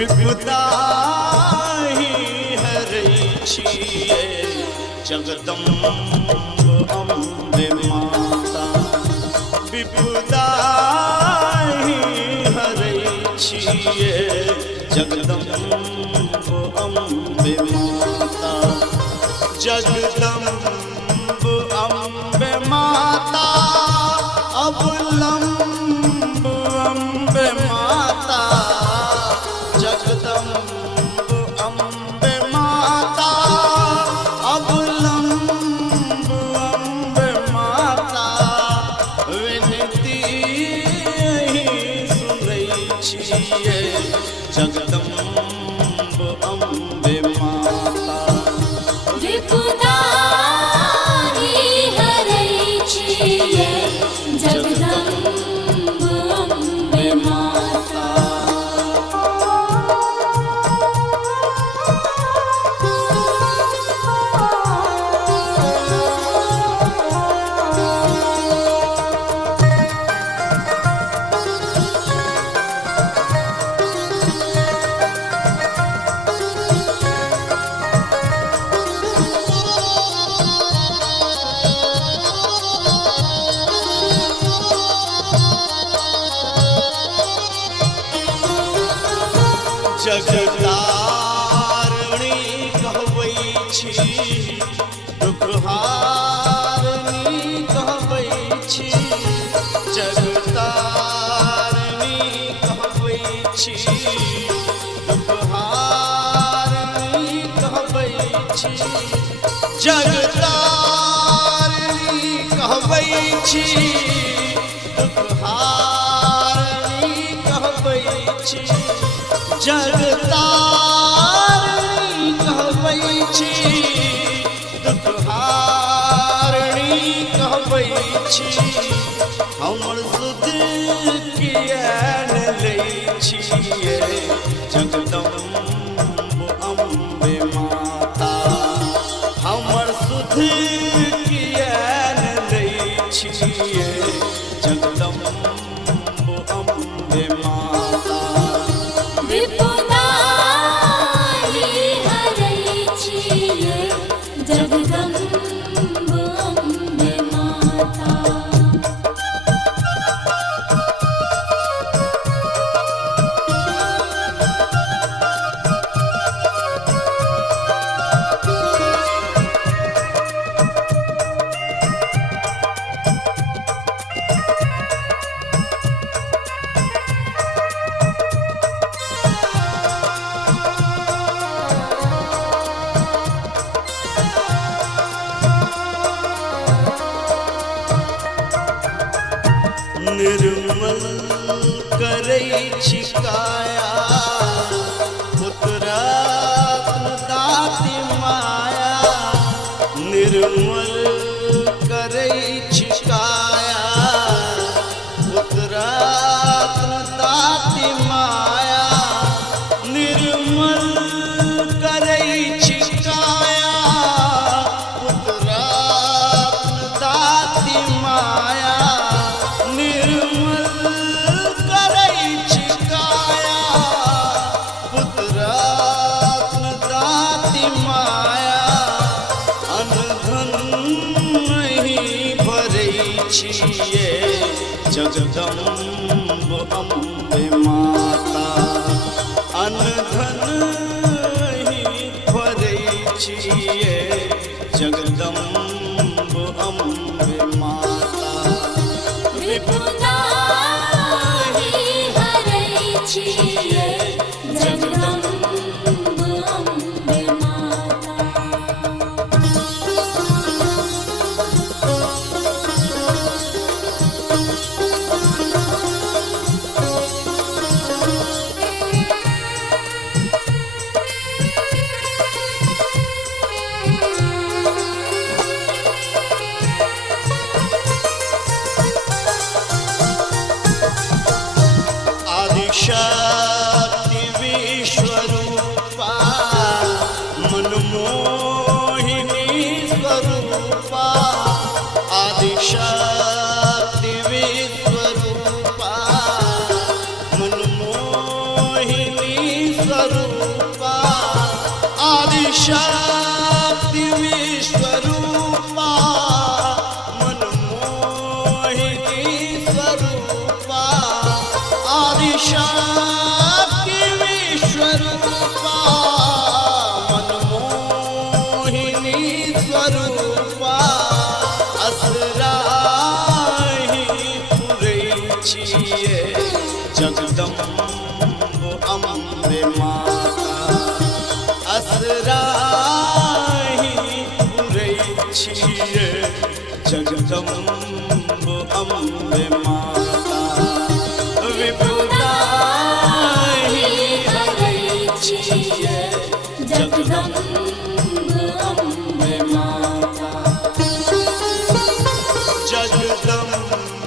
विपुता ही हरै छियै जगदम्ब अम्बे माता। विपुता ही हरै छियै जगदम्ब अम्बे माता। जगदम्ब अम्बे माता अवलंब अम्बे माता। जगदम्ब अम्बे माता अवलंब अम्बे माता। विनती सुनै छियै जगदम्ब अम्बे माता। विपुता ही हरै छियै जगदम्ब अम्बे माता। जगतारिणी कहबै छी दुखहारिणी कहबै छी। जगतारिणी कहबै छी दुखहारिणी कहबै छी। जगतारिणी कहबै छी दुखहारिणी कहबै छी। जगतारिणी कहबै छी दुखहारिणी कहबै छी। हमर सुध किया न लै छियै जगदम्ब अम्बे माता। हमर सुध किया न लै छियै जगदम्ब अम्बे माता। विपुता ही हरै छियै जगदम्ब अम्बे माता। निर्मल करै छी काया पुत्ररत्न दाति माया। निर्मल करै छी काया पुत्ररत्न दाति माया। निर्मल करै छी काया पुत्ररत्न दाति माया। निर्मल करै छी काया पुत्ररत्न दाति माया। अनधन नहीं भरै छियै जगदम्ब अम्बे माता। अनधन नहीं भरै छियै जगदम्ब अम्बे माता। विपुता ही हरै छियै जगदम्ब अम्बे माता। आदिशक्ति विश्वरूपा मनमोहिनी स्वरूपा आदिशक्ति विश्वरूपा मनमोहिनी स्वरूपा असराही पुरै छियै जगदम्ब अम्बे माता असराही पुरै छियै जगदम्ब अम्बे माता विपुदाही हरै छियै जगदम्ब अम्बे माता जगदम्ब